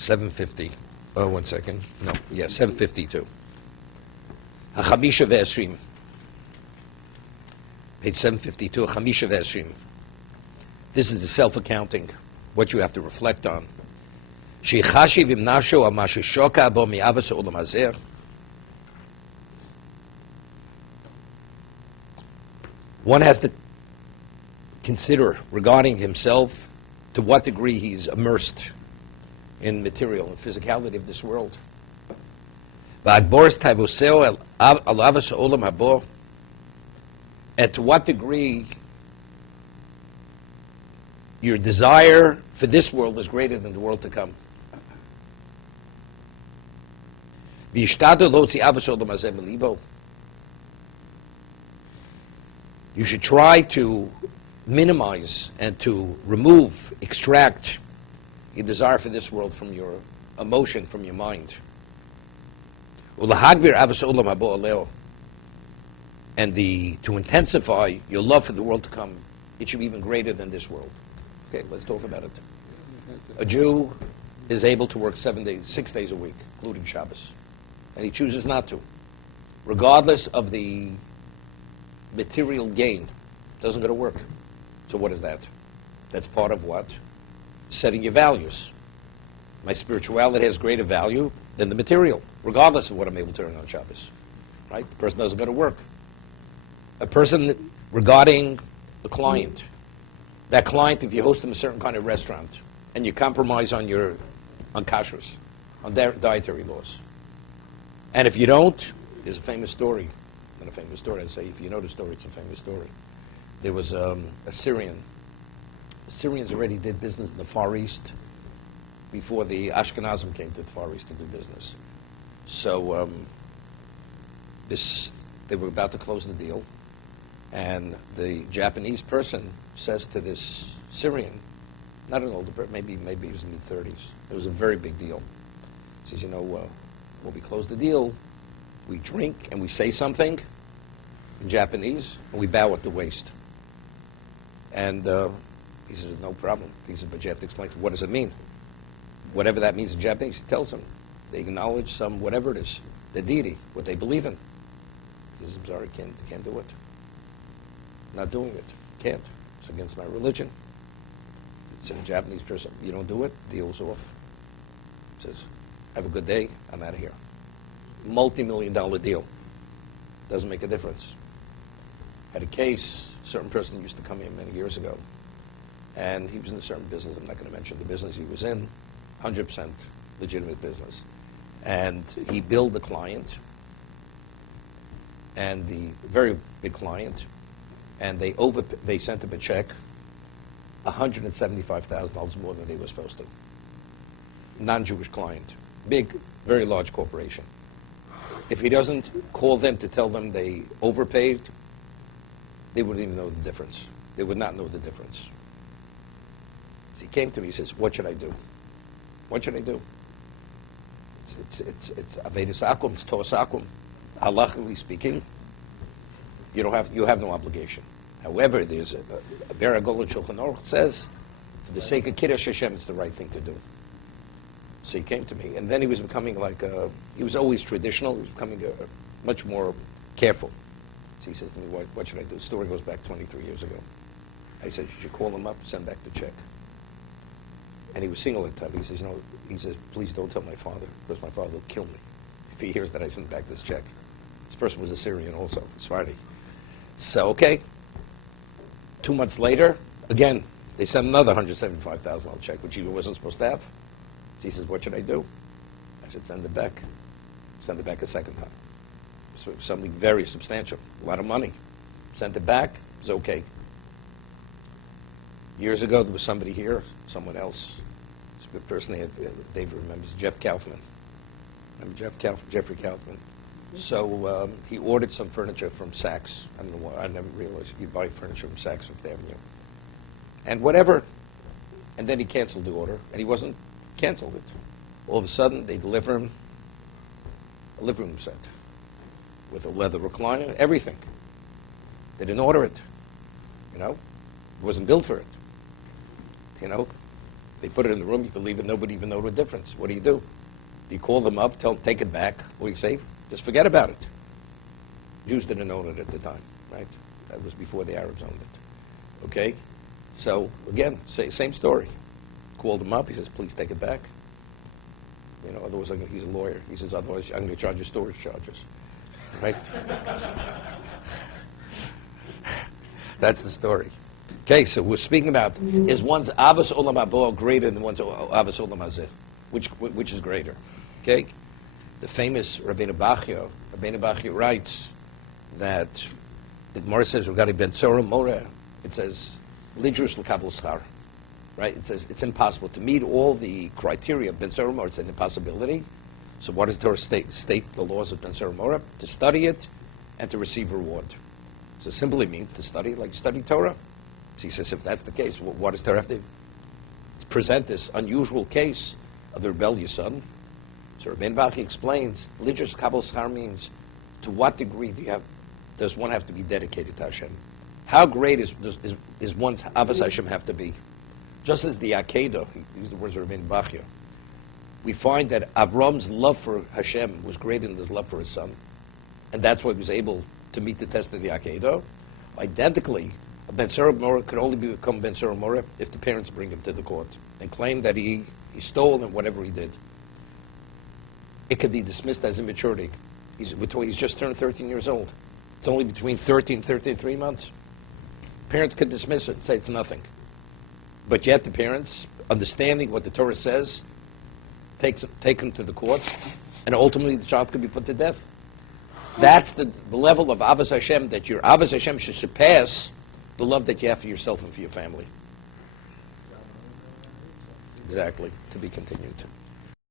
750. Oh, 1 second. No, yeah, 752. Hachamisha ve'esrim. Page 752, Hachamisha ve'esrim. This is the self-accounting, what you have to reflect on. Shechashi v'mnasho amashu shoka bo mi'avas olam hazer. One has to consider regarding himself to what degree he's immersed in material and physicality of this world. And to what degree your desire for this world is greater than the world to come. You should try to minimize and to remove, extract your desire for this world from your emotion, from your mind. And to intensify your love for the world to come, it should be even greater than this world. Okay, let's talk about it. A Jew is able to work 6 days a week, including Shabbos, and he chooses not to, regardless of the material gain. Doesn't go to work. So what is that? That's part of what? Setting your values. My spirituality has greater value than the material, regardless of what I'm able to earn on Shabbos. Right? The person doesn't go to work. A person regarding a client. That client, if you host them a certain kind of restaurant and you compromise on kashrus, on dietary laws. And if you don't, there's a famous story. Not a famous story, I'd say if you know the story, it's a famous story. There was a Syrian. The Syrians already did business in the Far East before the Ashkenazim came to the Far East to do business. So they were about to close the deal, and the Japanese person says to this Syrian, not an older person, maybe he was in the mid-30s. It was a very big deal. He says, when we close the deal, we drink and we say something in Japanese, and we bow at the waist. And he says, no problem. He says, but you have to explain, what does it mean? Whatever that means in Japanese, he tells them. They acknowledge whatever it is, the deity, what they believe in. He says, I'm sorry, can't do it. Not doing it. Can't. It's against my religion. It's a Japanese person. You don't do it, deal's off. He says, have a good day, I'm out of here. Multi-million-dollar deal. Doesn't make a difference. Had a case, a certain person used to come in many years ago, and he was in a certain business. I'm not going to mention the business he was in, 100% legitimate business. And he billed the client, and the very big client, and they sent him a check, $175,000 more than they were supposed to. Non-Jewish client, big, very large corporation. If he doesn't call them to tell them they overpaid, they wouldn't even know the difference. They would not know the difference. So he came to me, he says, what should I do? What should I do? It's Avedis Akum, it's Tos Akum. Halachically speaking, you have no obligation. However, there's a Beragol Shulchan Aruch says, for the sake of Kiddush Hashem, it's the right thing to do. So he came to me, and then he was becoming he was always traditional, he was becoming much more careful. So he says to me, what should I do? The story goes back 23 years ago. I said, you should call him up, send back the check. And he was single at the time. He says, please don't tell my father, because my father will kill me if he hears that I sent back this check. This person was a Syrian also, Sephardi. So, okay. 2 months later, again, they sent another $175,000 check, which he wasn't supposed to have. So he says, what should I do? I said, send it back. Send it back a second time. So something very substantial, a lot of money. Sent it back, it was okay. Years ago, there was somebody here, someone else, the person David remembers, Jeff Kaufman. Remember Jeffrey Kaufman? So he ordered some furniture from Saks. I don't know why, I never realized you buy furniture from Saks Fifth Avenue. And whatever, and then he canceled the order, and he wasn't canceled it. All of a sudden, they deliver him a living room set with a leather recliner, everything. They didn't order it, It wasn't billed for it, They put it in the room, you can leave it, nobody even know the difference. What do? Do you call them up, tell them, take it back? What do you say? Just forget about it. Jews didn't own it at the time, right? That was before the Arabs owned it. Okay? So, again, same story. Called him up, he says, please take it back. You know, otherwise he's a lawyer. He says, otherwise I'm going to charge you storage charges. Right? That's the story. Okay, so we're speaking about, is one's Abbas Olam Haba greater than one's Abbas Olam Hazeh? Which is greater? Okay? The famous Rabbi Bahya writes that the Gemara says, regarding Ben Tzora Moreh, it says, Lidrus l'kabel schar. Right? It says it's impossible to meet all the criteria of Ben Tzora Moreh. It's an impossibility. So what does Torah state the laws of Ben Tzora Moreh? To study it and to receive reward. So it simply means to study like study Torah. So he says, if that's the case, what does Torah have to present this unusual case of the rebellious son? So Rabbi Bahya explains, Lidrus l'kabel schar means, to what degree does one have to be dedicated to Hashem? How great is one's Abbas Hashem have to be? Just as the Akedah, these are the words of Rabbi Bahya, we find that Avram's love for Hashem was greater than his love for his son. And that's why he was able to meet the test of the Akedah. Identically, a Ben Tzora Moreh could only become Ben Tzora Moreh if the parents bring him to the court and claim that he stole and whatever he did. It could be dismissed as immaturity. He's just turned 13 years old. It's only between 13 and 33 months. Parents could dismiss it and say it's nothing. But yet the parents, understanding what the Torah says, take him to the court, and ultimately the child could be put to death. That's the level of Abbas Hashem, that your Abbas Hashem should surpass the love that you have for yourself and for your family. Exactly. To be continued.